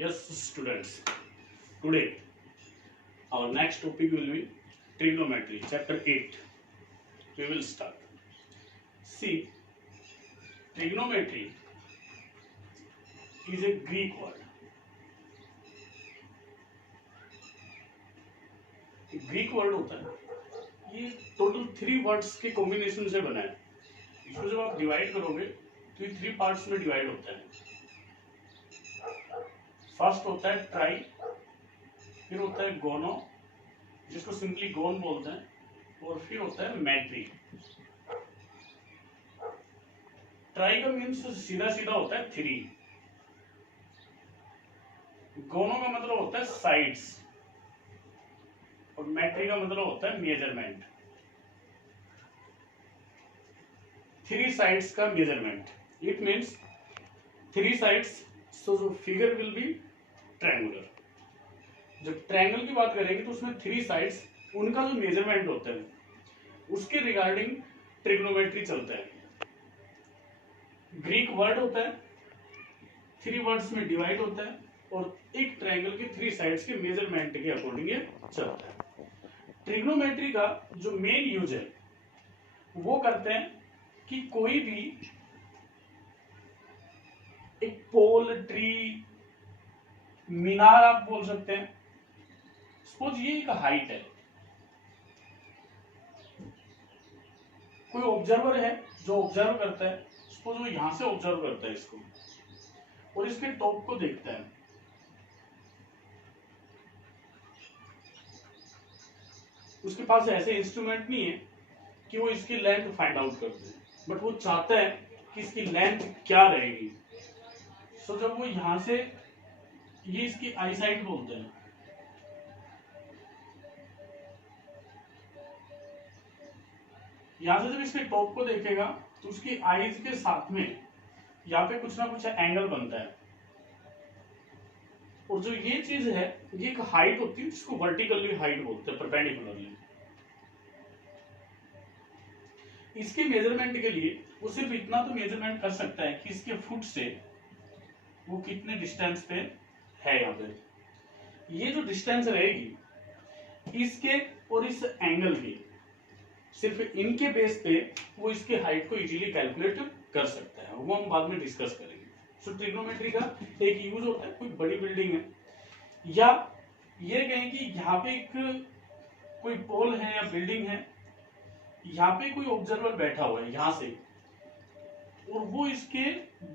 Yes, students. Today, our next topic will be trigonometry, chapter 8. We will start. See, trigonometry is a Greek word. Greek word होता है, ये total 3 words के combination से बना है. इसको जब आप डिवाइड करोगे तो ये 3 पार्ट्स में डिवाइड होता है. फर्स्ट होता है ट्राई, फिर होता है गोनो, जिसको सिंपली गोन बोलते हैं, और फिर होता है मैट्री. ट्राई का मीन्स सीधा सीधा होता है 3. गोनो का मतलब होता है साइड्स, और मैट्री का मतलब होता है मेजरमेंट. 3 साइड्स का मेजरमेंट. इट मीन्स 3 साइड्स, सो जो फिगर विल बी ट्रायंगुलर. जब ट्रायंगल की बात करेंगे तो उसमें 3 साइड्स, उनका जो मेजरमेंट होता है उसके रिगार्डिंग ट्रिग्नोमेट्री चलता है. ग्रीक वर्ड होता है, 3 वर्ड्स में डिवाइड होता है, और एक ट्रायंगल के 3 साइड्स के मेजरमेंट के अकॉर्डिंग ये चलता है. ट्रिग्नोमेट्री का जो मेन यूज है वो करते हैं कि कोई भी एक पोल, ट्री, मीनार आप बोल सकते हैं. सपोज ये एक हाइट है, कोई ऑब्जर्वर है जो ऑब्जर्व करता है. सपोज वो यहां से ऑब्जर्व करता है इसको, और इसके टॉप को देखता है. उसके पास ऐसे इंस्ट्रूमेंट नहीं है कि वो इसकी लेंथ फाइंड आउट कर दे, बट वो चाहता है कि इसकी लेंथ क्या रहेगी. सो जब वो यहां से, ये इसकी आई साइट बोलते हैं, यहां से जब इसके टॉप को देखेगा तो उसकी आईज के साथ में यहाँ पे कुछ ना कुछ एंगल बनता है. और जो ये चीज है, ये एक हाइट होती है जिसको वर्टिकली हाइट बोलते हैं, परपेंडिकुलरली. इसके मेजरमेंट के लिए वो सिर्फ इतना तो मेजरमेंट कर सकता है कि इसके फुट से वो कितने डिस्टेंस पे है. यहाँ पे ये जो डिस्टेंस रहेगी इसके और इस एंगल की, सिर्फ इनके बेस पे वो इसके हाइट को इजीली कैलकुलेट कर सकता है. वो हम बाद में डिस्कस करेंगे. सो ट्रिग्नोमेट्री का एक यूज होता है, कोई बड़ी बिल्डिंग है, या ये कहें कि यहाँ पे एक कोई पोल है या बिल्डिंग है, यहाँ पे कोई ऑब्जर्वर बैठा हुआ है यहां से, और वो इसके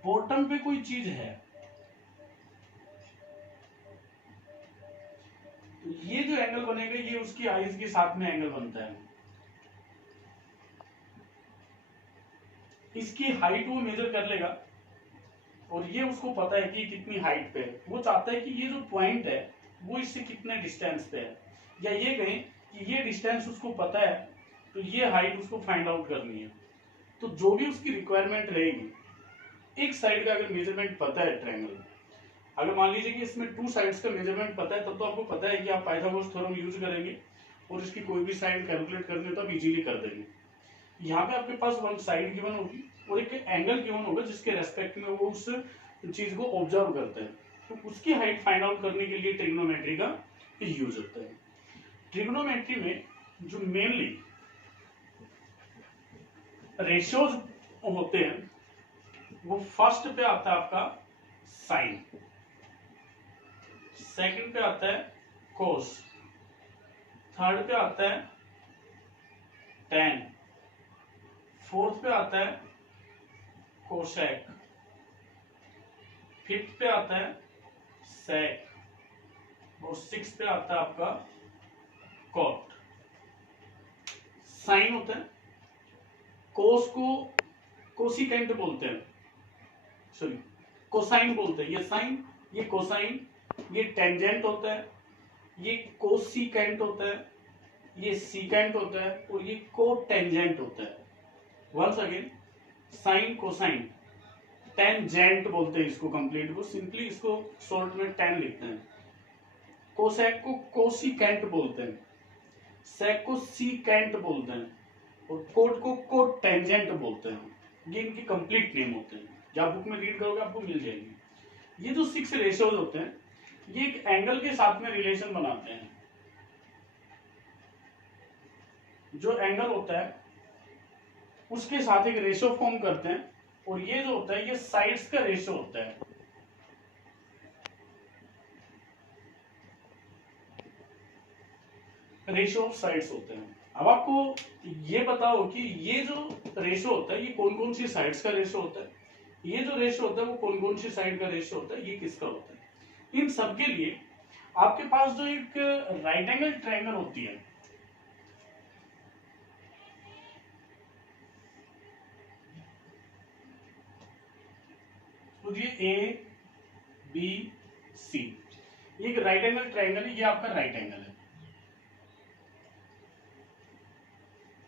बॉटम पे कोई चीज है. तो ये जो एंगल बनेगा ये उसकी आईज के साथ में एंगल बनता है. इसकी हाइट वो मेजर कर लेगा, और ये उसको पता है कि कितनी हाइट पे है. वो चाहता है कि ये जो पॉइंट है वो इससे कितने डिस्टेंस पे है, या ये कहें कि ये डिस्टेंस उसको पता है, तो ये हाइट उसको फाइंड आउट करनी है. तो जो भी उसकी रिक्वायरमेंट रहेगी, एक साइड का अगर मेजरमेंट पता है ट्रायंगल, अगर मान लीजिए कि इसमें 2 साइड्स का मेजरमेंट पता है, तब तो आपको पता है कि आप पाइथागोरस थ्योरम यूज करेंगे और इसकी कोई भी साइड कैलकुलेट करनी है तो आप इजीली कर देंगे. यहाँ पे आपके पास 1 साइड गिवन होगी और एक एंगल गिवन होगा जिसके रेस्पेक्ट में वो उस चीज को ऑब्जर्व करते हैं. तो उसकी हाइट फाइंड आउट करने के लिए ट्रिग्नोमेट्री का यूज होता है. ट्रिग्नोमेट्री में जो मेनली रेशियोज होते हैं, वो फर्स्ट पे आता है आपका साइन, सेकंड पे आता है कोस, थर्ड पे आता है टेन, फोर्थ पे आता है कोसेक, फिफ्थ पे आता है सेक, और सिक्स पे आता है आपका कॉट. साइन होता है, कोस को कोसिकेंट बोलते हैं, सॉरी कोसाइन बोलते हैं. ये साइन, ये कोसाइन, ये टेंजेंट होता है, ये कोसिकेंट होता है, ये सीकेंट होता है, और ये कोटेंजेंट होता है. Once again, sine, cosine, tangent बोलते हैं इसको, कंप्लीट को सिंपली इसको शॉर्ट में टेन लिखते हैं. कोसेक को कोसिकेंट बोलते हैं, सेक को सीकेंट बोलते हैं, और कोट को कोटेंजेंट बोलते हैं. ये इनके कंप्लीट नेम होते हैं, जब बुक में रीड करोगे आपको मिल जाएगी. ये जो 6 रेशियोज होते हैं, ये एक एंगल के साथ में रिलेशन बनाते हैं। जो एंगल होता है उसके साथ एक रेशो फॉर्म करते हैं, और ये जो होता है ये साइड्स का रेशो होता है। रेशो ऑफ साइड्स होते हैं। अब आपको ये बताओ कि ये जो रेशो होता है ये कौन कौन सी साइड्स का रेशो होता है, ये जो रेशो होता है वो कौन कौन सी साइड का रेशो होता है, ये किसका होता है। इन सब के लिए आपके पास जो एक राइट एंगल ट्रायंगल होती है, तो ये ए बी सी, ये एक राइट एंगल ट्रायंगल है, ये आपका राइट एंगल है।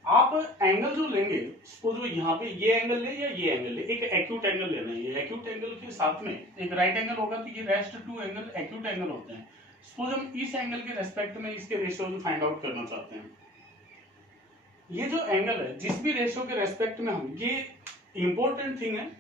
आप एंगल जो लेंगे, सपोज यहाँ पे ये एंगल ले या ये एंगल ले, एक एक्यूट एंगल लेना है। ये एक्यूट एंगल के साथ में एक राइट एंगल होगा, तो ये rest two angle acute angle होते हैं। सपोज हम इस एंगल के रेस्पेक्ट में इसके रेशियो फाइंड आउट करना चाहते हैं। ये जो एंगल है जिस भी रेशियो के रेस्पेक्ट में हम, ये इंपॉर्टेंट थिंग है,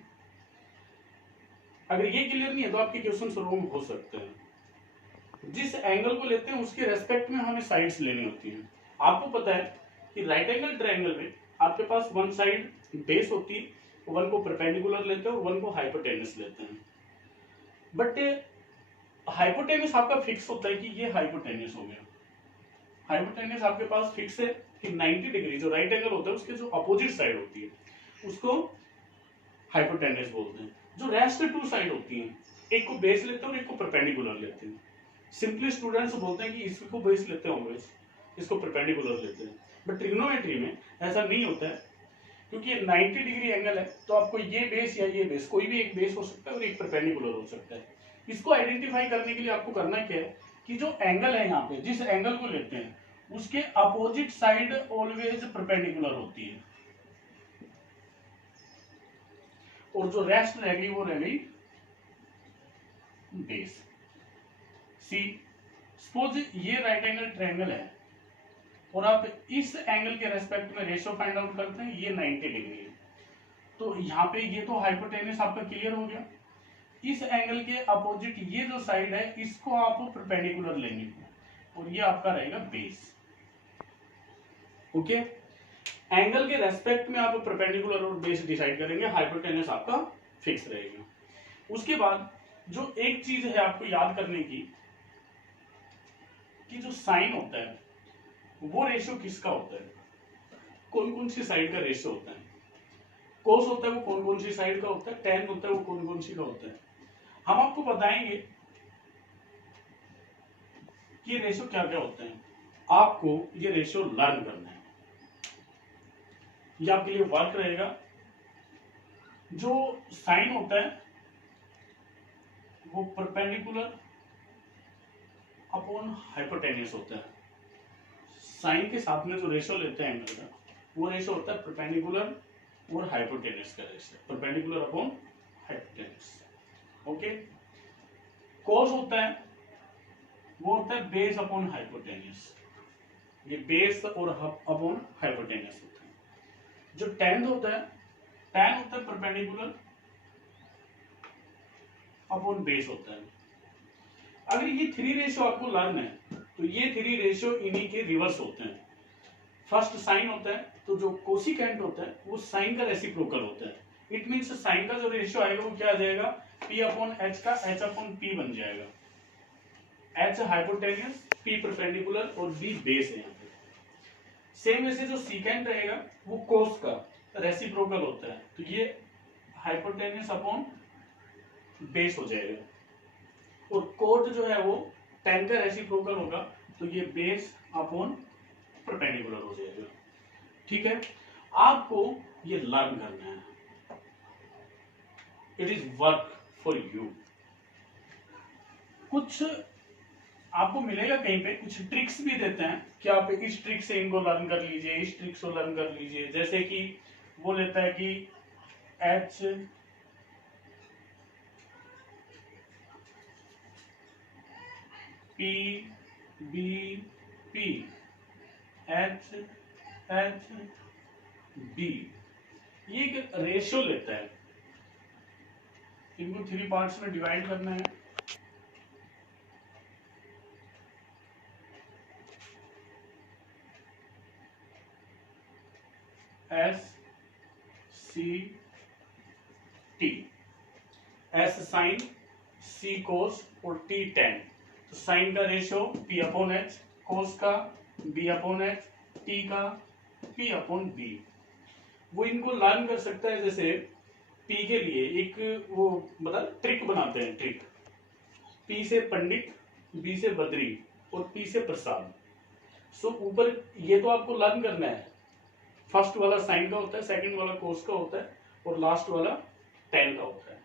अगर ये क्लियर नहीं है तो आपके क्वेश्चन रॉन्ग हो सकते हैं। जिस एंगल को लेते हैं उसके रेस्पेक्ट में हमें साइड्स लेनी होती है। आपको पता है कि राइट एंगल ट्रायंगल में आपके पास वन साइड बेस होती है, वन को परपेंडिकुलर लेते हैं और वन को हाइपोटेनस लेते हैं। बट हाइपोटेनस आपका फिक्स होता है कि ये हाइपोटेनस हो गया। हाइपोटेनस आपके पास फिक्स है कि 90 डिग्री जो राइट एंगल होता है उसके जो अपोजिट साइड होती है उसको हाइपोटेनस बोलते हैं। जो रेस्ट टू साइड होती हैं, एक को बेस लेते हैं और एक को परपेंडिकुलर लेते हैं। सिंपली स्टूडेंट्स बोलते हैं कि इसको बेस लेते हैं, इसको परपेंडिकुलर लेते हैं। बट ट्रिग्नोमेट्री में ऐसा नहीं होता है, क्योंकि ये 90 डिग्री एंगल है, तो आपको ये बेस या ये बेस कोई भी एक बेस हो सकता है और एक परपेंडिकुलर हो सकता है। इसको आइडेंटिफाई करने के लिए आपको करना क्या है कि जो एंगल है यहाँ पे, जिस एंगल को लेते हैं उसके अपोजिट साइड ऑलवेज परपेंडिकुलर होती है, और जो रेस्ट रह गई वो रह गई बेस। सी सपोज ये राइट एंगल ट्रायंगल है और आप इस एंगल के रेस्पेक्ट में रेशियो फाइंड आउट करते हैं, ये 90 डिग्री है, तो यहाँ पे ये तो हाइपोटेनस आपका क्लियर हो गया। इस एंगल के अपोजिट ये जो साइड है इसको आप परपेंडिकुलर लेंगे और ये आपका रहेगा बेस। ओके, एंगल के रेस्पेक्ट में आप परपेंडिकुलर और बेस डिसाइड करेंगे, हाइपोटेनस आपका फिक्स रहेगा। उसके बाद जो एक चीज है आपको याद करने की, कि जो साइन होता है वो रेशियो किसका होता है, कौन कौन सी साइड का रेशियो होता है। कोस होता है वो कौन कौन सी साइड का होता है, टेन होता है वो कौन कौन सी का होता है। हम आपको बताएंगे कि ये रेशियो क्या क्या होते हैं। आपको ये रेशियो लर्न करना है, ये आपके लिए वर्क रहेगा। जो साइन होता है वो परपेंडिकुलर अपॉन हाइपोटेनस होता है। साइन के साथ में जो रेशियो लेते हैं एंगल का, वो रेशियो होता है परपेंडिकुलर और हाइपोटेनस का ratio, perpendicular upon hypotenuse. Okay, cos होता है वो होता है बेस अपॉन हाइपोटेनस, ये बेस और अपॉन हाइपोटेनस होता है। जो टेन होता है, टेन होता है परपेंडिकुलर अपॉन बेस होता है। अगर ये थ्री रेशियो आपको लर्न है तो ये थ्री रेशियो इन्हीं के रिवर्स होते हैं। फर्स्ट साइन होता है, तो जो कोसिकेंट होता है वो साइन का रेसिप्रोकल होता है। इट मींस साइन का जो रेशियो आएगा वो क्या आ जाएगा, p अपॉन एच का h अपॉन p बन जाएगा। h हाइपोटेनस, p परपेंडिकुलर और b बेस है यहाँ पे। सेम वैसे जो सीकेंट रहेगा वो कोस का रेसिप्रोकल होता है, तो ये हाइपोटेनस अपॉन बेस हो जाएगा। और कोट जो है वो टेन का रेसिप्रोकल होगा, तो ये बेस अपॉन परपेंडिकुलर हो जाएगा। ठीक है, आपको ये लर्न करना है, it is work for you. कुछ आपको मिलेगा कहीं पे, कुछ ट्रिक्स भी देते हैं कि आप इस ट्रिक से इनको लर्न कर लीजिए, इस ट्रिक से लर्न कर लीजिए। जैसे कि वो लेता है कि H P B P H H B, ये एक रेशियो लेता है। इनको थ्री पार्ट्स में डिवाइड करना है, S C T, S sine, C cos और टी टेन। तो साइन का ratio P upon H, cos का बी अपॉन एच, टी का पी अपॉन बी। वो इनको लर्न कर सकता है। जैसे पी के लिए एक वो मतलब ट्रिक बनाते हैं, ट्रिक। पी से पंडित, बी से बद्री और पी से प्रसाद। सो ऊपर ये तो आपको लर्न करना है। फर्स्ट वाला साइन का होता है, सेकंड वाला कोस का होता है और लास्ट वाला टेन का होता है।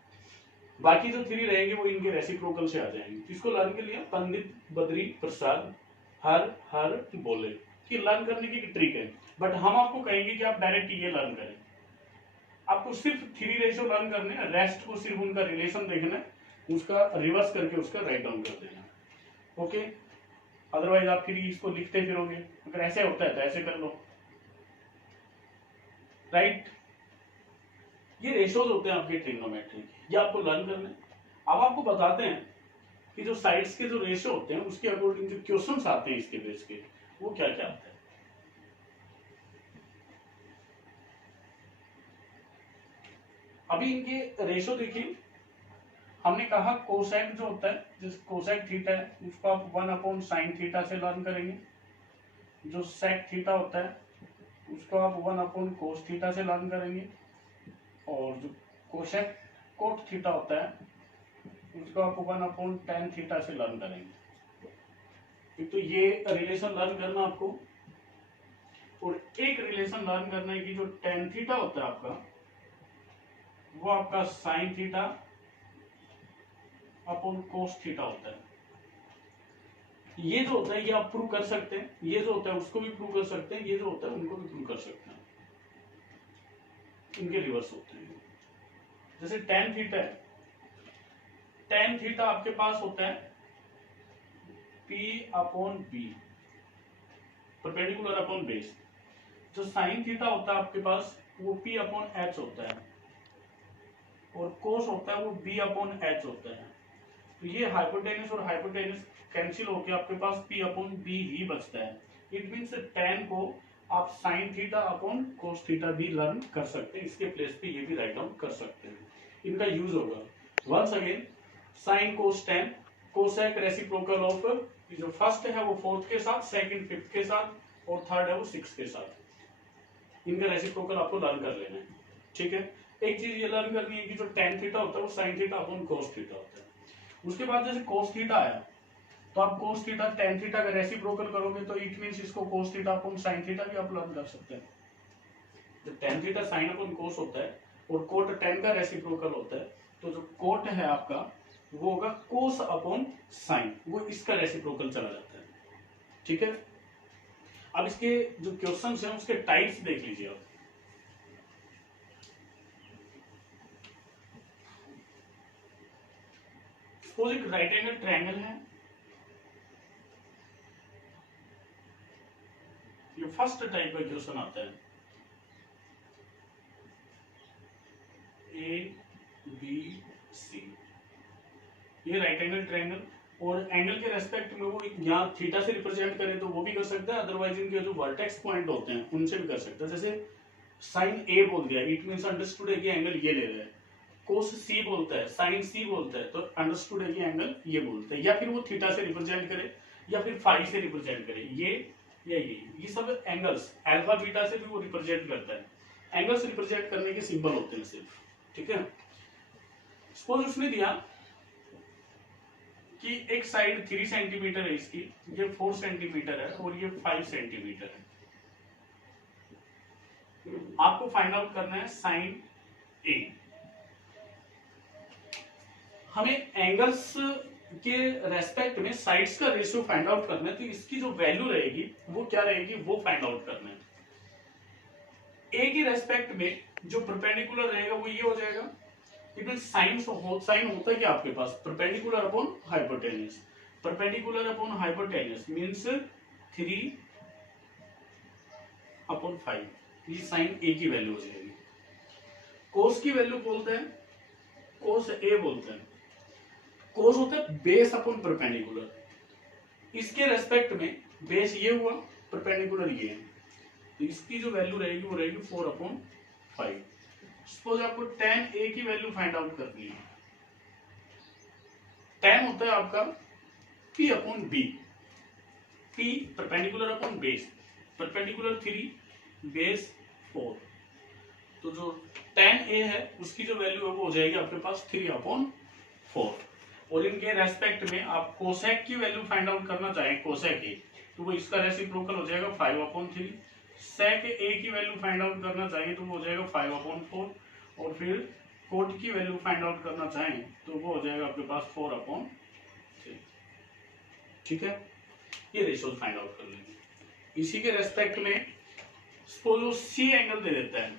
बाकी जो थ्री रहेंगे वो इनके रेसिप्रोकल से आ जाएंगे। इसको लर्न के लिए पंडित, बद्री, प्रसाद, हर हर बोले कि लर्न करने की ट्रिक है। बट हम आपको कहेंगे कि आप डायरेक्ट ये लर्न करें। आपको सिर्फ थ्री रेशियो लर्न करने हैं, रेस्ट को सिर्फ उनका रिलेशन देखना है, उसका रिवर्स करके उसका राइट डाउन कर देना। ओके, अदरवाइज आप फिर इसको लिखते फिरोगे। अगर ऐसे होता है तो ऐसे कर लो, राइट। ये रेशियोज होते हैं आपके ट्रिग्नोमेट्री, ये आपको लर्न करना है। अब आपको बताते हैं कि जो साइड्स के जो रेशियो होते हैं उसके अकॉर्डिंग जो क्वेश्चंस आते हैं इसके बेस के, वो क्या क्या आते हैं। अभी इनके रेशियो देखिए। हमने कहा कोसेक जो होता है, जिस कोसेक थीटा है उसको आप 1/sin थीटा से लर्न करेंगे। जो सेक थीटा होता है उसको आप 1/cos थीटा से लर्न करेंगे। और जो कोसेक कोट थीटा होता है उसको आप 1/tan थीटा से लर्न करेंगे। तो ये रिलेशन लर्न करना आपको, और एक रिलेशन लर्न करना है कि जो tan थीटा होता है आपका, वो आपका sin theta upon cos theta होता है। ये जो होता है ये आप प्रूव कर सकते हैं, ये जो होता है उसको भी प्रूव कर सकते हैं, ये जो होता है उनको भी प्रूव कर सकते हैं। इनके रिवर्स होते हैं। जैसे tan थीटा है, tan थीटा आपके पास होता है P upon B, perpendicular upon base. जो sin थीटा होता है आपके पास वो P अपॉन H होता है, और cos होता है वो B अपॉन H होता है। तो ये हाइपोटेनस और हाइपोटेनस कैंसिल होके आपके पास P अपॉन B ही बचता है। इट मीन्स tan को आप sin theta upon cos theta भी लर्न कर सकते हैं, इसके प्लेस पे ये भी राइट डाउन कर सकते हैं। इनका यूज होगा once again sin cos tan, cosec reciprocal of, जो फर्स्ट है वो फोर्थ के साथ, सेकंड फिफ्थ के साथ और थर्ड है वो सिक्स के साथ। इनका रेसिप्रोकल आपको लर्न कर लेना है, ठीक है। एक चीज ये लर्न करनी है कि जो tan थीटा होता है वो sin theta upon cos theta होता है। उसके बाद जैसे cos थीटा आया तो आप cos थीटा tan थीटा का रेसिप्रोकल करोगे तो इट मींस इसको cos theta upon sin theta भी आप लर्न कर सकते हैं। जब tan theta sin upon cos होता है और कोट tan का रेसिप्रोकल होता है, तो जो कोट है आपका वो होगा cos अपॉन sin, वो इसका रेसिप्रोकल चला जाता है, ठीक है। अब इसके जो क्वेश्चंस हैं उसके टाइप्स देख लीजिए आप। सपोज एक राइट एंगल ट्रायंगल है, ये फर्स्ट टाइप का क्वेश्चन आता है। ए बी सी, ये राइट एंगल ट्रायंगल, और एंगल के रेस्पेक्ट में वो यहाँ थीटा से रिप्रेजेंट करे तो वो भी कर सकता है, अदरवाइज इनके जो वर्टेक्स पॉइंट होते हैं उनसे भी कर सकता है। जैसे साइन ए बोल दिया, इट मींस अंडरस्टूड है कि एंगल ये ले रहा है। कोस सी बोलता है, साइन सी बोलता है, तो अंडरस्टूड है कि एंगल ये बोलता है। या फिर वो थीटा से रिप्रेजेंट करे या फिर फाई से रिप्रेजेंट करे, ये या ये सब एंगल्स, अल्फा बीटा से भी वो रिप्रेजेंट करता है। एंगल्स रिप्रेजेंट करने के सिंबल होते हैं सिर्फ, ठीक है। सपोज उसने दिया कि एक साइड 3 सेंटीमीटर है इसकी, ये 4 सेंटीमीटर है और ये 5 सेंटीमीटर है। आपको फाइंड आउट करना है साइन ए। हमें एंगल्स के रेस्पेक्ट में साइड्स का रेशियो फाइंड आउट करना है, तो इसकी जो वैल्यू रहेगी वो क्या रहेगी वो फाइंड आउट करना है। ए के रेस्पेक्ट में जो परपेंडिकुलर रहेगा वो ये हो जाएगा। इट मीन साइन होता है क्या आपके पास, perpendicular upon hypotenuse. Perpendicular upon hypotenuse means 3/5, ये साइन ए की वैल्यू हो जाएगी। कोस की वैल्यू बोलते हैं, कोस ए बोलते हैं। कोस होता है बेस अपॉन परपेंडिकुलर। इसके रेस्पेक्ट में बेस ये हुआ, परपेंडिकुलर ये है, तो तो इसकी जो वैल्यू रहेगी वो रहेगी 4/5। सपोज आपको tan A की वैल्यू फाइंड आउट करनी है। tan होता है आपका P/B, P perpendicular upon base, perpendicular 3, base 4। तो जो tan A है उसकी जो वैल्यू है वो हो जाएगी आपके पास 3/4। और इनके रेस्पेक्ट में आप कोसेक की वैल्यू फाइंड आउट करना चाहें, कोसेक A, तो वो इसका रेसिप्रोकल हो जाएगा 5/3। सेक A की वैल्यू फाइंड आउट करना चाहिए तो वो हो जाएगा 5/4। और फिर कोट की वैल्यू फाइंड आउट करना चाहें तो वो हो जाएगा आपके पास 4/3। ठीक है, ये रेशियोज फाइंड आउट कर लेंगे। इसी के रेस्पेक्ट में सपोज वो सी एंगल दे देता है,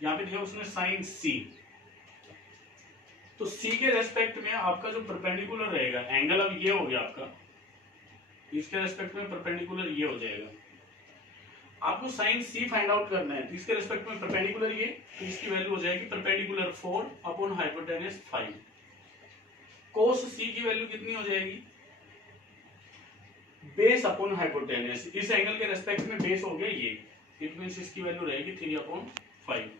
यहां पे दिया उसने साइन सी, तो सी के रेस्पेक्ट में आपका जो परपेंडिकुलर रहेगा एंगल, अब ये हो गया आपका, इसके रेस्पेक्ट में परपेंडिकुलर ये हो जाएगा। आपको साइन सी फाइंड आउट करना है तो इसके रेस्पेक्ट में परपेंडिकुलर ये, तो इसकी वैल्यू हो जाएगी परपेंडिकुलर 4/हाइपोटेनस 5। कोस सी की वैल्यू कितनी हो जाएगी, बेस अपॉन हाइपोटेनस, इस एंगल के रेस्पेक्ट में बेस हो गया ये, इट मींस इसकी वैल्यू रहेगी 3/5।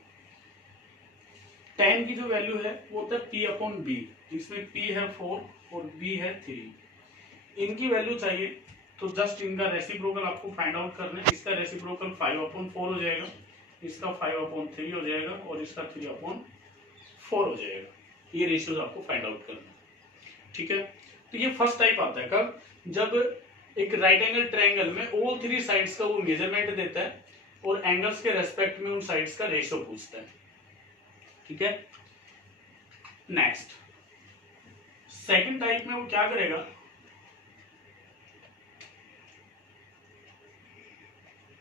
tan की जो वैल्यू है वो होता है P/B, इसमें P है 4 और B है 3। इनकी वैल्यू चाहिए तो जस्ट इनका रेसिप्रोकल आपको फाइंड आउट करना है। इसका रेसिप्रोकल 5/4 हो जाएगा, इसका 5/3 हो जाएगा और इसका 3/4 हो जाएगा। ये रेशियोज आपको फाइंड आउट करना है। ठीक है, तो ये फर्स्ट टाइप आता है कब, जब एक राइट एंगल ट्रायंगल में ऑल 3 साइड्स का वो मेजरमेंट देता है और एंगल्स के रेस्पेक्ट में उन साइड्स का रेशियो पूछता है। ठीक है, नेक्स्ट सेकंड टाइप में वो क्या करेगा,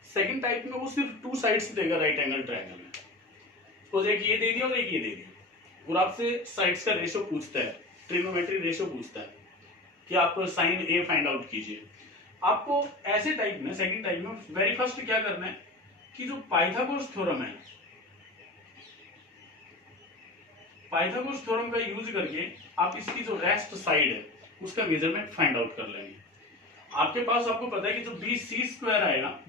सेकंड टाइप में वो सिर्फ 2 साइड्स देगा राइट एंगल ट्रायंगल में। सपोज एक ये दे दिया और एक ये दे दिया और आपसे साइड्स का रेशियो पूछता है, ट्रिग्नोमेट्रिक रेशियो पूछता है कि आप साइन ए फाइंड आउट कीजिए। आपको ऐसे टाइप में, सेकंड टाइप में वेरी फर्स्ट क्या करना है कि जो पाइथागोरस थ्योरम है, पाइथागोरस थ्योरम का यूज करके आप इसकी जो रेस्ट साइड है उसका मेजरमेंट फाइंड आउट कर लेंगे। आपके पास, आपको पता है कि जो BC² आएगा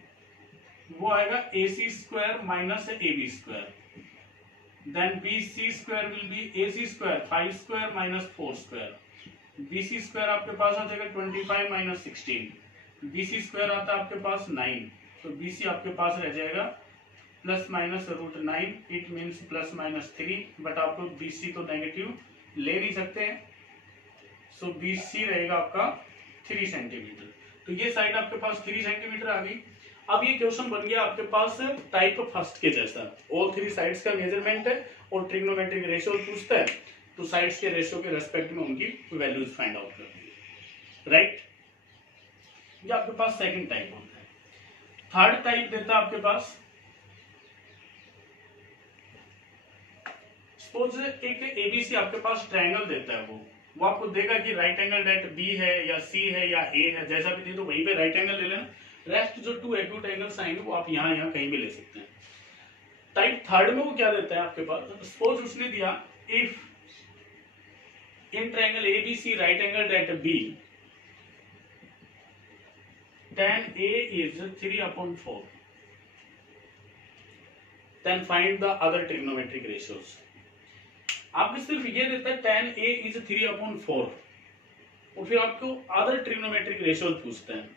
वो आएगा AC² minus AB², then BC² will be AC² 5² minus 4², BC² आपके पास आ जाएगा 25 माइनस 16, BC² आता है आपके पास 9, तो BC आपके पास रह जाएगा plus minus √9, it means plus minus 3, but आप लोग BC को नेगेटिव ले नहीं सकते हैं, सो BC रहेगा आपका 3 सेंटीमीटर। तो ये साइड आपके पास 3 सेंटीमीटर आ गई। अब ये क्वेश्चन बन गया आपके पास टाइप फर्स्ट के जैसा, ऑल 3 साइड्स का मेजरमेंट है और ट्रिग्नोमेट्रिक रेशियो पूछता है, तो साइड्स के रेशियो के रेस्पेक्ट में उनकी वैल्यूज फाइंड आउट करनी है। राइट, ये आपके पास सेकंड टाइप होता है। थर्ड टाइप देता है आपके पास, सपोज एक ABC आपके पास ट्रायंगल देता है, वो आपको देगा कि राइट एंगल एट B है या C है या A है, जैसा भी दे तो वहीं पे राइट एंगल ले लेना। रेस्ट जो 2 एक्यूट एंगल्स आएंगे वो आप यहाँ कहीं भी ले सकते हैं। टाइप थर्ड में वो क्या देता है आपके पास, सपोज उसने दिया if in triangle ABC right angle at B tan A is 3/4, then find the other trigonometric ratios। आपको सिर्फ ये देता है tan A is 3/4 और फिर आपको अदर ट्रिग्नोमेट्रिक रेशियोज पूछते हैं।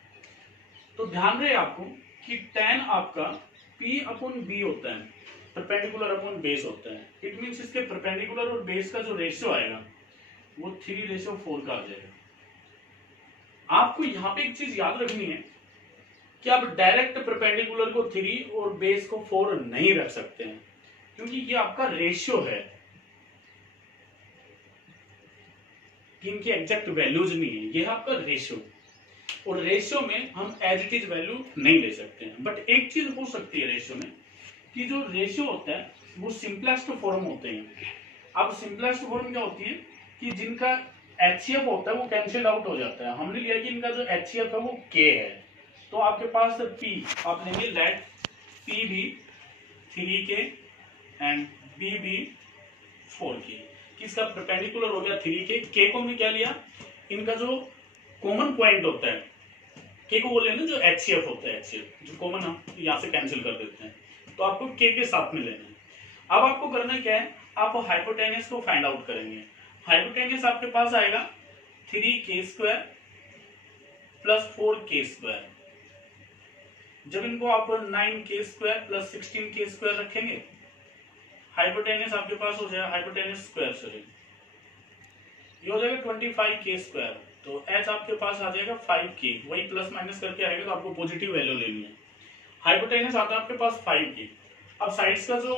तो ध्यान रहे आपको कि tan आपका P/B होता है, परपेंडिकुलर अपॉन बेस होता है, इट मींस इसके परपेंडिकुलर और बेस का जो रेशियो आएगा वो 3/4 का आ जाएगा। आपको यहाँ पे एक चीज याद रखनी है कि आप डायरेक्ट परपेंडिकुलर को 3 और बेस को 4 नहीं रख सकते हैं, क्योंकि ये आपका रेशियो है, इनकी एग्जैक्ट वैल्यूज नहीं है, ये है आपका रेशियो, और रेशियो में हम एज इट इज वैल्यू नहीं ले सकते हैं। बट एक चीज हो सकती है रेशियो में कि जो रेशियो होता है वो सिंपलेस्ट फॉर्म होते हैं। अब सिंपलेस्ट फॉर्म क्या होती है कि जिनका HCF होता है वो कैंसिल आउट हो जाता है। हमने लिया कि इनका जो HCF है वो K है, तो आपके पास P आप लेंगे लेट P भी 3K एंड B भी 4K, किसका परपेंडिकुलर हो गया 3 के को हमने क्या लिया, इनका जो कॉमन पॉइंट होता है के को वो लेना जो HCF होता है, HCF जो कॉमन हम यहाँ से कैंसिल कर देते हैं, तो आपको के साथ में लेना है। अब आपको करना क्या है, आप हाइपोटेनस को फाइंड आउट करेंगे। हाइपोटेनस आपके पास आएगा 3k² प्लस 4k²। जब इनको आप 9k² प्लस 16k² रखेंगे, हाइपोटेनस आपके पास हो जाएगा, हाइपोटेनस स्क्वायर सॉरी, ये हो जाएगा 25k²। तो h आपके पास आ जाएगा 5k, वही प्लस माइनस करके आएगा, तो आपको पॉजिटिव वैल्यू लेनी है। हाइपोटेनस आता है आपके पास 5k। अब साइड्स का जो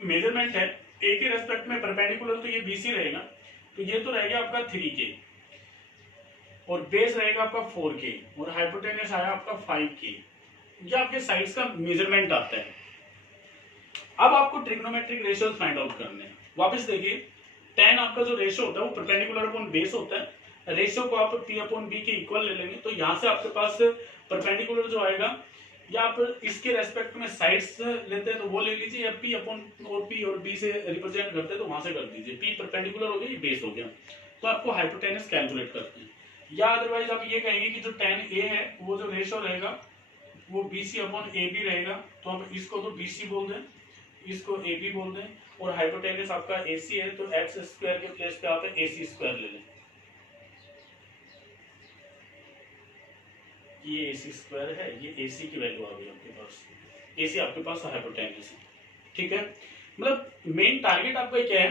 मेजरमेंट है a के रेस्पेक्ट में परपेंडिकुलर, तो ये BC रहेगा, तो ये तो रहेगा आपका 3k और बेस रहेगा आपका 4k और हाइपोटेनस आया आपका 5k। ये आपके साइड्स का मेजरमेंट आता है। अब आपको ट्रिग्नोमेट्रिक रेशियोज फाइंड आउट करने हैं। वापस देखिए, tan आपका जो रेशियो होता है वो परपेंडिकुलर अपॉन बेस होता है। रेशियो को आप p अपॉन b के इक्वल ले लेंगे, तो यहाँ से आपके पास परपेंडिकुलर जो आएगा, या आप इसके रेस्पेक्ट में साइड्स लेते हैं तो वो ले लीजिए, या p अपॉन और p और b से रिप्रेजेंट करते हैं तो वहां से कर दीजिए। p परपेंडिकुलर हो गया, ये बेस हो गया, तो आपको हाइपोटेनस कैलकुलेट करते हैं। या अदरवाइज आप ये कहेंगे कि जो tan a है वो जो रेशियो रहेगा वो BC अपॉन AB रहेगा, तो हम इसको तो BC बोल दें, इसको AB बोल दें, और हाइपोटेनस आपका AC है तो x² के प्लेस पे आप AC² ले लें। ये AC² है, ये AC की वैल्यू आ गई आपके पास, AC आपके पास हाइपोटेनस है। ठीक है, मतलब मेन टारगेट आपका क्या है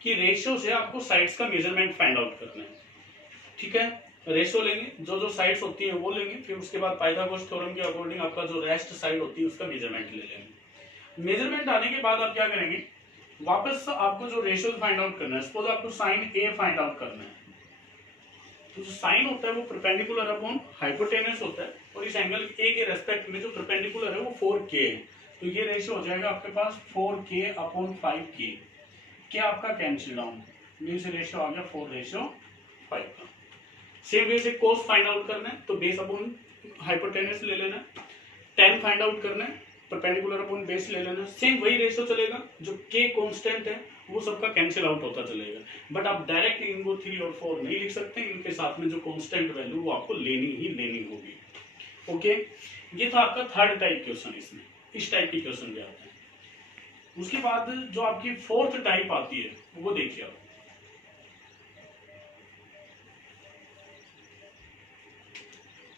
कि रेशियो से आपको साइड्स का मेजरमेंट फाइंड आउट करना है। ठीक है, रेशियो लेंगे, जो जो साइड्स होती है वो लेंगे, फिर उसके बाद पाइथागोरस थ्योरम के अकॉर्डिंग आपका जो रेस्ट साइड होती है उसका मेजरमेंट ले लेंगे। मेजरमेंट आने के बाद आप क्या करेंगे, वापस आपको जो रेशियो फाइंड आउट करना है, सपोज आपको साइन A फाइंड आउट करना है, तो जो साइन होता है वो परपेंडिकुलर अपॉन हाइपोटेनस होता है, और इस एंगल A के रेस्पेक्ट में जो परपेंडिकुलर है वो 4k है, तो ये रेशियो हो जाएगा आपके पास 4k अपॉन 5k। क्या आपका कैंसिल डाउन, मीन रेशियो आ गया 4:5 का। सेम वे से कोस फाइंड आउट करना है, तो बेस अपॉन हाइपोटेनस ले लेना है। tan फाइंड आउट करना है, परपेंडिकुलर अपॉन बेस ले लेना। सेम वही रेशियो चलेगा, जो k कांस्टेंट है वो सबका कैंसिल आउट होता चलेगा, बट आप डायरेक्ट इनको 3 और 4 नहीं लिख सकते, इनके साथ में जो कांस्टेंट वैल्यू वो आपको लेनी ही लेनी होगी। ओके, ये था आपका थर्ड टाइप क्वेश्चन। इसमें इस टाइप के क्वेश्चन भी आते हैं। उसके बाद जो आपकी फोर्थ टाइप आती है वो देखिए आप।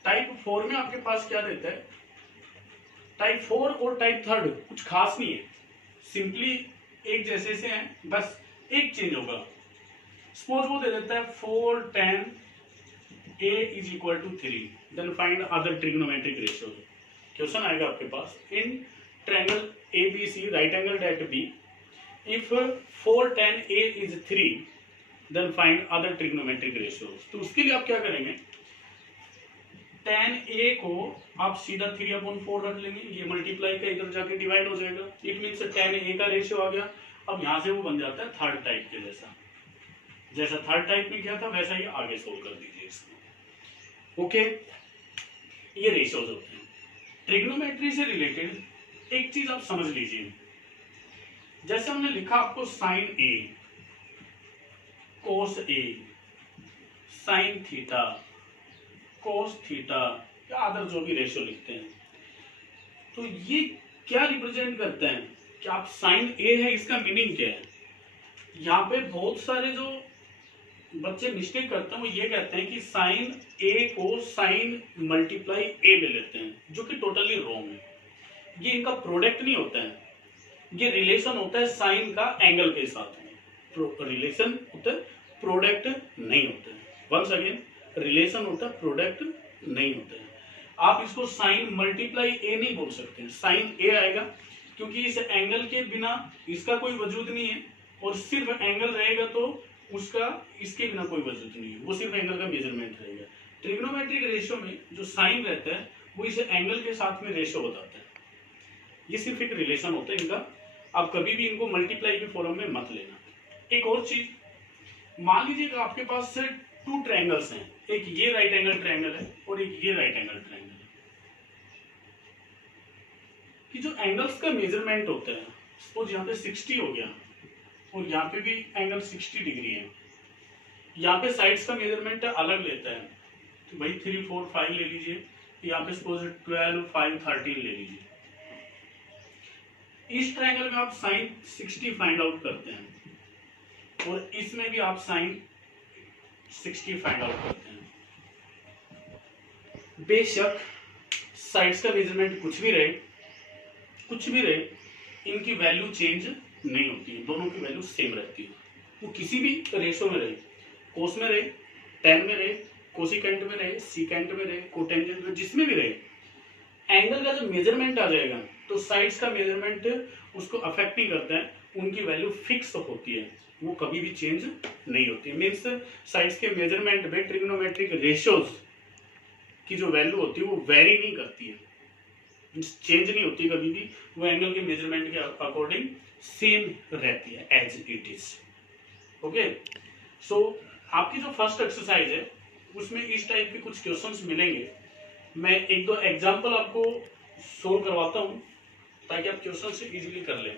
टाइप 4 में आपके पास क्या देता है, टाइप 4 और टाइप 3 कुछ खास नहीं है, सिंपली एक जैसे से हैं, बस एक चेंज होगा। सपोज वो दे देता है 4 tan A is equal to 3, then find other trigonometric ratio. Question आएगा आपके पास, in triangle ABC right angle at B, if 4 tan A is 3, then find other trigonometric ratio. तो उसके लिए आप क्या करेंगे, tan A को आप सीधा 3/4 रख लेंगे, ये मल्टीप्लाई का इधर जाके डिवाइड हो जाएगा, इट मीन्स tan A का रेशियो आ गया। अब यहां से वो बन जाता है थर्ड टाइप के जैसा, जैसा थर्ड टाइप में किया था वैसा ही आगे सोल्व कर दीजिए इसको। ओके, ये रेशियोज होते हैं। ट्रिग्नोमेट्री से रिलेटेड एक चीज आप समझ लीजिए, जैसे हमने लिखा आपको sine A, cos A, sine theta, cos theta, या अदर जो भी रेशियो लिखते हैं, तो ये क्या रिप्रेजेंट करते हैं कि आप साइन A है, इसका मीनिंग क्या है। यहाँ पे बहुत सारे जो बच्चे मिस्टेक करते हैं वो ये कहते हैं कि साइन A को साइन मल्टीप्लाई A ले लेते हैं, जो कि टोटली रॉन्ग है। ये इनका प्रोडक्ट नहीं होता है, ये रिलेशन होता है साइन का एंगल के साथ में, रिलेशन होता है, प्रोडक्ट नहीं होता है। वंस अगेन, रिलेशन होता है, प्रोडक्ट नहीं होता है। आप इसको साइन मल्टीप्लाई A नहीं बोल सकते, साइन A आएगा, क्योंकि इस एंगल के बिना इसका कोई वजूद नहीं है, और सिर्फ एंगल रहेगा तो उसका इसके बिना कोई वजूद नहीं है, वो सिर्फ एंगल का मेजरमेंट रहेगा। ट्रिग्नोमेट्रिक रेशियो में जो साइन रहता है वो इस एंगल के साथ में रेशियो बताता है, ये सिर्फ एक रिलेशन होता है इनका, आप कभी भी इनको मल्टीप्लाई के फॉर्म में मत लेना। एक और चीज, मान लीजिए आपके पास से 2 ट्रायंगल्स हैं, एक ये राइट एंगल ट्रायंगल है और एक ये राइट एंगल ट्रायंगल है, कि जो एंगल्स का मेजरमेंट होता है, सपोज यहाँ पे 60 हो गया और यहाँ पे भी एंगल 60 डिग्री है। यहाँ पे साइड्स का मेजरमेंट अलग लेता है, तो भाई 3, 4, 5 ले लीजिए, यहाँ पे सपोज 12, 5, 13 ले लीजिए। इस ट्रायंगल में आप साइन 60 फाइंड आउट करते हैं और इसमें भी आप साइन 60 फाइंड आउट करते हैं। बेशक साइड्स का मेजरमेंट कुछ भी रहे, इनकी वैल्यू चेंज नहीं होती है, दोनों की वैल्यू सेम रहती है। वो किसी भी रेशो में रहे, कोस में रहे, टेन में रहे, कोसिकेंट में रहे, सीकेंट में रहे, कोटेंजेंट में, जिसमें भी रहे, एंगल का जो मेजरमेंट आ जाएगा तो साइड्स का मेजरमेंट उसको अफेक्ट नहीं करता है, उनकी वैल्यू फिक्स होती है, वो कभी भी चेंज नहीं होती है। मीन्स साइड्स के मेजरमेंट में ट्रिग्नोमेट्रिक रेशियोज की जो वैल्यू होती है वो वेरी नहीं करती है, चेंज नहीं होती कभी भी, वो एंगल के मेजरमेंट के अकॉर्डिंग सेम रहती है एज इट इज। ओके, सो आपकी जो फर्स्ट एक्सरसाइज है उसमें इस टाइप के कुछ क्वेश्चंस मिलेंगे। मैं एक दो एग्जांपल आपको सोल्व करवाता हूं ताकि आप क्वेश्चन से इजीली कर लें।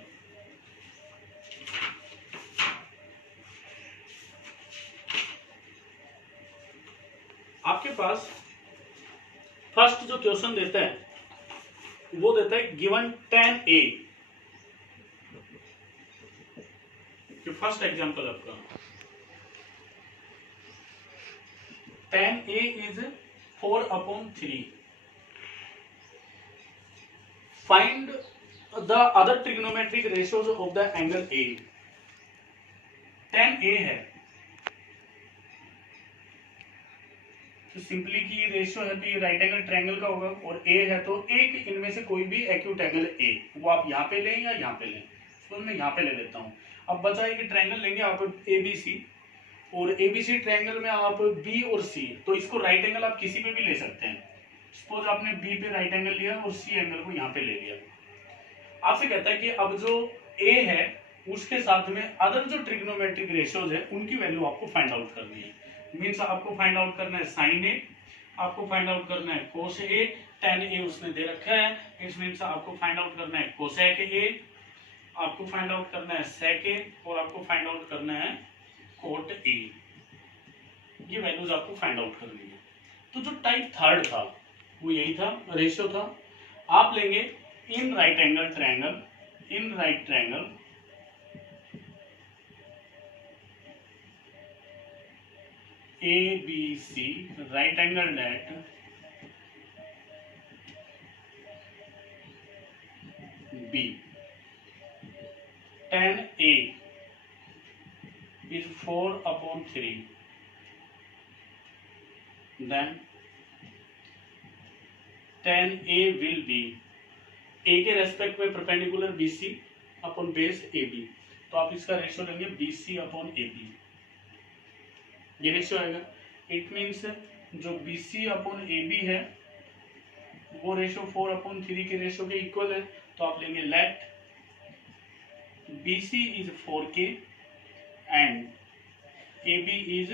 आपके पास फर्स्ट जो क्वेश्चन देता है वो देता है गिवन tan A, ये फर्स्ट एग्जांपल आपका, tan A is 4/3, find the other trigonometric ratios of the angle A। tan A है तो सिंपली की रेशियो है तो ये राइट एंगल ट्रायंगल का होगा, और A है तो एक इनमें से कोई भी एक्यूट एंगल A, वो आप यहाँ पे लें या यहाँ पे लें, तो मैं यहाँ पे ले लेता हूँ। अब बचा है कि ट्रायंगल लेंगे आप ABC, और ABC ट्रायंगल में आप B और C, तो इसको राइट एंगल आप किसी पे भी ले सकते हैं। सपोज आपने B पे राइट एंगल लिया और C एंगल को यहाँ पे ले लिया। आपसे कहता है कि अब जो A है उसके साथ में अदर जो ट्रिग्नोमेट्रिक रेशियोज है उनकी वैल्यू आपको फाइंड आउट करनी है। मीन्स आपको फाइंड आउट करना है साइन A, आपको फाइंड आउट करना है कोस A, tan A उसने दे रखा है, इस मीन्स आपको फाइंड आउट करना है कोसेक A, आपको फाइंड आउट करना है सेक A, और आपको फाइंड आउट करना है कोट A। ये वैल्यूज आपको फाइंड आउट करनी है। तो जो टाइप थर्ड था वो यही था, रेशियो था। आप लेंगे in right angle triangle, in right triangle ABC, right angled at B, tan A is 4/3, then tan A will be A के रेस्पेक्ट में perpendicular BC upon base AB, तो आप इसका रेशियो लेंगे BC अपॉन AB, ये ratio आएगा। It means जो BC upon AB है वो रेशियो 4/3 के रेशियो के इक्वल है, तो आप लेंगे let BC is 4K and AB is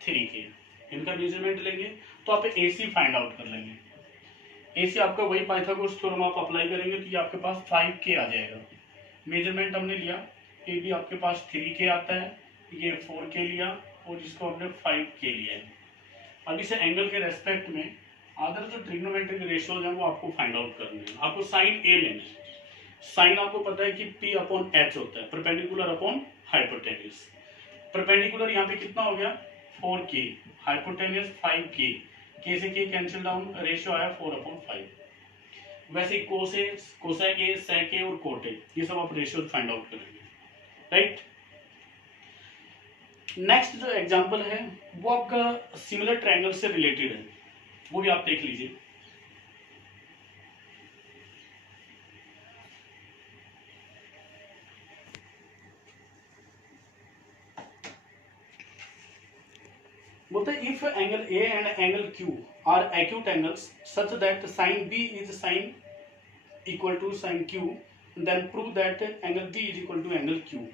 3K, इनका मेजरमेंट लेंगे तो आप AC फाइंड आउट कर लेंगे। AC आपका वही पाइथागोरस थ्योरम आप अप्लाई करेंगे तो ये आपके पास 5K आ जाएगा। मेजरमेंट हमने लिया, AB आपके पास 3K आता है, ये 4K लिया और इसको हमने 5K लिया है। अब इसे एंगल के रेस्पेक्ट में अदर जो ट्रिग्नोमेट्रिक रेशियोज हैं वो आपको फाइंड आउट करने हैं। आपको साइन A लेना है। साइन आपको पता है कि P/H होता है, परपेंडिकुलर अपॉन हाइपोटेन्यूज। परपेंडिकुलर यहाँ पे कितना हो गया 4K, हाइपोटेन्यूज 5K, K से K कैंसिल डाउन, रेशियो आया 4/5। वैसे कोसेक A, सेक A और कोट A, ये सब आप रेशियो फाइंड आउट करेंगे, राइट। नेक्स्ट जो एग्जांपल है वो आपका सिमिलर ट्रायंगल से रिलेटेड है, वो भी आप देख लीजिए। बोलते हैं if angle A and angle Q are acute angles such that sine B is sine equal to sine Q, then prove that angle B is equal to angle Q।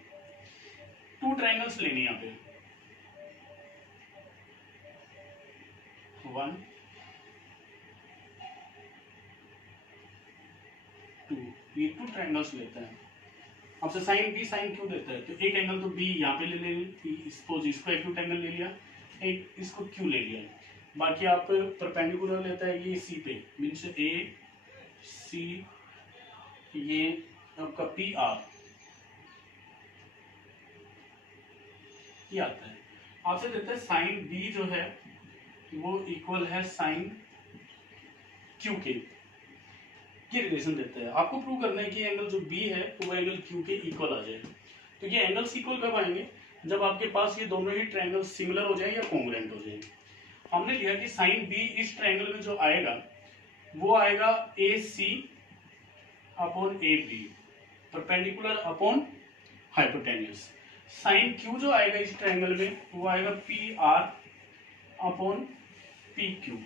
Two triangles लेनी है यहाँ पे, 1 2, ये two triangles लेते हैं। आपसे sine B sign Q देता है, तो एक एंगल तो बी यहाँ पे ले लेंगे, सपोज इसको एक्यूट एंगल ले लिया, एक इसको क्यू ले लिया, बाकी आप परपेंडिकुलर लेता है ये सी पे, मीन्स ए सी, ये आपका पी आर ये आता है। आपसे देता है साइन बी जो है वो इक्वल है साइन क्यू के, ये रिलेशन देता है। आपको प्रूव करना है कि एंगल जो बी है वो एंगल क्यू के इक्वल आ जाए। तो ये एंगल्स इक्वल कब आएंगे, जब आपके पास ये दोनों ही ट्रायंगल सिमिलर हो जाए या कॉन्ग्रुएंट हो जाए। हमने लिया कि साइन बी इस ट्रायंगल में जो आएगा वो आएगा A C upon A B perpendicular upon hypotenuse. Sine Q जो आएगा इस ट्रायंगल में वो आएगा P R upon P Q,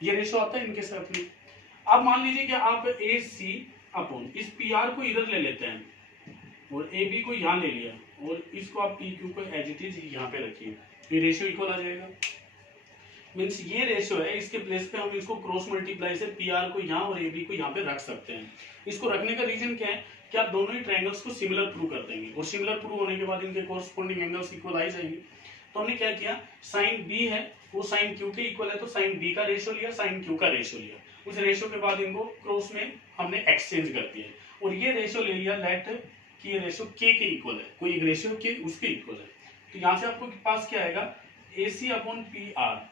ये रेशो आता है इनके साथ में। अब मान लीजिए कि आप ए सी अपॉन इस पी आर को इधर ले लेते हैं और ए बी को यहाँ ले लिया और इसको आप पी क्यू को एज इट इज यहाँ पे रखिए, ये रेशो इक्वल आ जाएगा। मीन्स ये रेशो है, इसके प्लेस पे हम इसको क्रॉस मल्टीप्लाई से पी आर को यहाँ और ए बी को यहाँ पे रख सकते हैं। इसको रखने का रीजन क्या है कि आप दोनों ही ट्रायंगल्स को सिमिलर प्रूव कर देंगे और सिमिलर प्रूव होने के बाद इनके कॉरस्पॉन्डिंग एंगल्स इक्वल आ जाएंगे। तो हमने क्या किया, साइन बी है वो साइन क्यू के इक्वल है, तो साइन बी का रेशो लिया, साइन क्यू का रेशो लिया, उस रेशो के बाद इनको क्रॉस में हमने एक्सचेंज कर दिया और ये रेशो ले लिया लेट कि ये रेशो के इक्वल है, कोई एक रेशो के उसके इक्वल है। तो यहाँ से आपको पास क्या आएगा, A C upon P R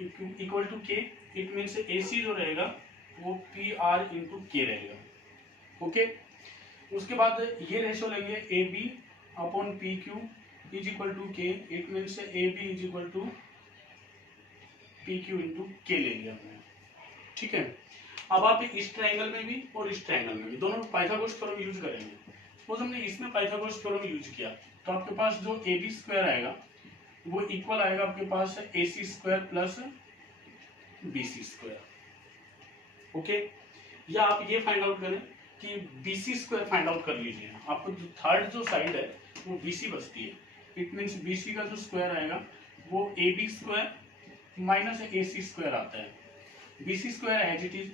equal to K, it means A C जो रहेगा वो पी आर इंटू के रहेगा। ओके, उसके बाद ये रेशो लेंगे A B upon P Q is equal to K, it means A B is equal to P Q into K ले लिया हमने। ठीक है, अब आप इस ट्रायंगल में भी और इस ट्रायंगल में भी दोनों पाइथागोरस थ्योरम यूज करेंगे। सपोज हमने इसमें पाइथागोरस थ्योरम यूज किया तो आपके पास जो ए बी स्क्वायर आएगा वो इक्वल आएगा आपके पास A C square plus B C square. Okay, या आप ये फाइंड आउट करें कि B C square find out कर लीजिए, आपको जो थर्ड जो साइड है वो बी सी बचती है, इट मीन्स बी सी का जो स्क्वायर आएगा वो A B square minus A C square आता है, B C square as it is.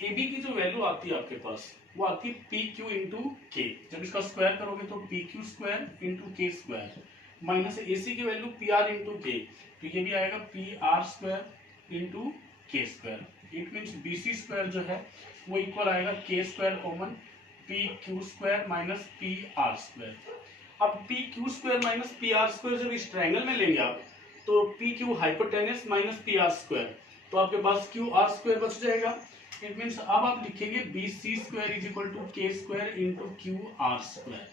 A B की जो वैल्यू आती है आपके पास वो आती है पी क्यू इंटू के, जब इसका स्क्वायर करोगे तो P Q square into K square minus A सी की वैल्यू पी आर इंटू के, तो ये भी आएगा P R square into K square, it means B C square जो है वो इक्वल आएगा K square common P Q square minus P R square. अब P Q square minus P R square जब इस ट्रायंगल में लेंगे आप तो P Q hypotenuse minus P R square, तो आपके पास क्यू आर स्क्वायर बच जाएगा। इट मीन्स अब आप लिखेंगे B C square is equal to K square into Q R square.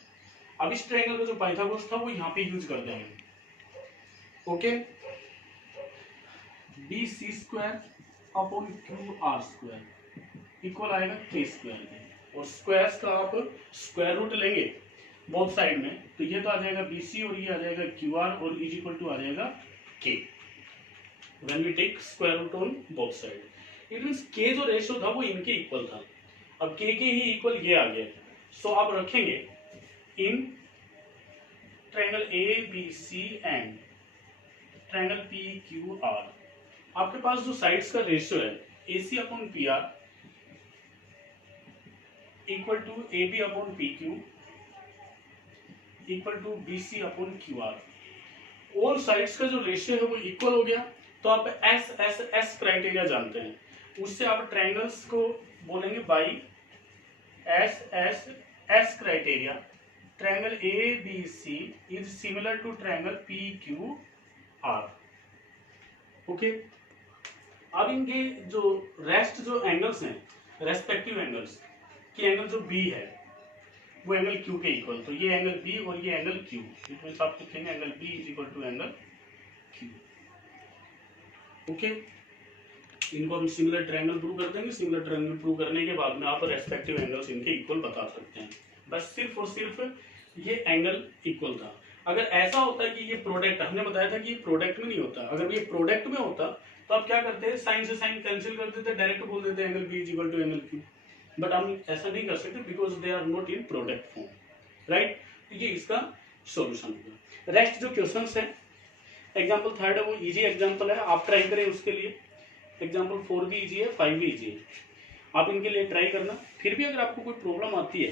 अब इस ट्रायंगल का जो पाइथागोरस था वो यहाँ पे यूज कर देंगे। Okay, B C square upon Q R square equal आएगा के स्क्वायर के, और स्क्वायर्स का आप स्क्वायर रूट लेंगे बोथ साइड में, तो ये तो आ जाएगा बी सी और ये आ जाएगा क्यू आर और इज इक्वल टू आ जाएगा K when we take square root on both side. It means के जो रेशियो था वो इनके इक्वल था, अब के ही इक्वल ये आ गया। सो आप रखेंगे in triangle A B C and triangle P Q R, आपके पास जो साइड्स का रेशियो है A C upon P R equal to A B upon P Q equal to B C upon Q R, all sides का जो ratio है वो equal हो गया। तो आप एस एस एस क्राइटेरिया जानते हैं, उससे आप ट्रायंगल्स को बोलेंगे by S S S criteria, triangle A B C is similar to triangle P Q R. Okay, अब इनके जो रेस्ट जो एंगल्स हैं रेस्पेक्टिव एंगल्स की एंगल जो बी है वो एंगल क्यू के इक्वल, तो ये एंगल बी और ये एंगल क्यू, इट मींस आप लिखेंगे angle B is equal to angle Q. Okay, इनको हम सिमिलर ट्रायंगल प्रूव कर देंगे, सिमिलर ट्रायंगल प्रूव करने के बाद में आप रेस्पेक्टिव एंगल्स इनके इक्वल बता सकते हैं। बस सिर्फ और सिर्फ ये एंगल इक्वल था। अगर ऐसा होता है कि ये प्रोडक्ट, हमने बताया था कि ये प्रोडक्ट में नहीं होता, अगर ये प्रोडक्ट में होता तो आप क्या करते हैं, साइन से साइन कैंसिल कर देते, डायरेक्ट बोल देते angle B is equal to angle Q, but हम ऐसा नहीं कर सकते because they are not in product form, right. ये इसका सॉल्यूशन होगा। रेस्ट जो क्वेश्चंस हैं, एग्जांपल थर्ड है वो इजी एग्जांपल है, आप ट्राई करें उसके लिए। एग्जांपल 4 भी इजी है, 5 भी इजी है, आप इनके लिए ट्राई करना। फिर भी अगर आपको कोई प्रॉब्लम आती है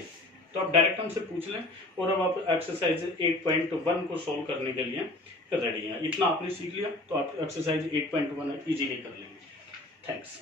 तो आप डायरेक्ट हमसे पूछ लें और अब आप एक्सरसाइज 8.1 को सोल्व करने के लिए रेडी हैं। इतना आपने सीख लिया तो आप एक्सरसाइज 8.1 इजीली कर लेंगे। थैंक्स।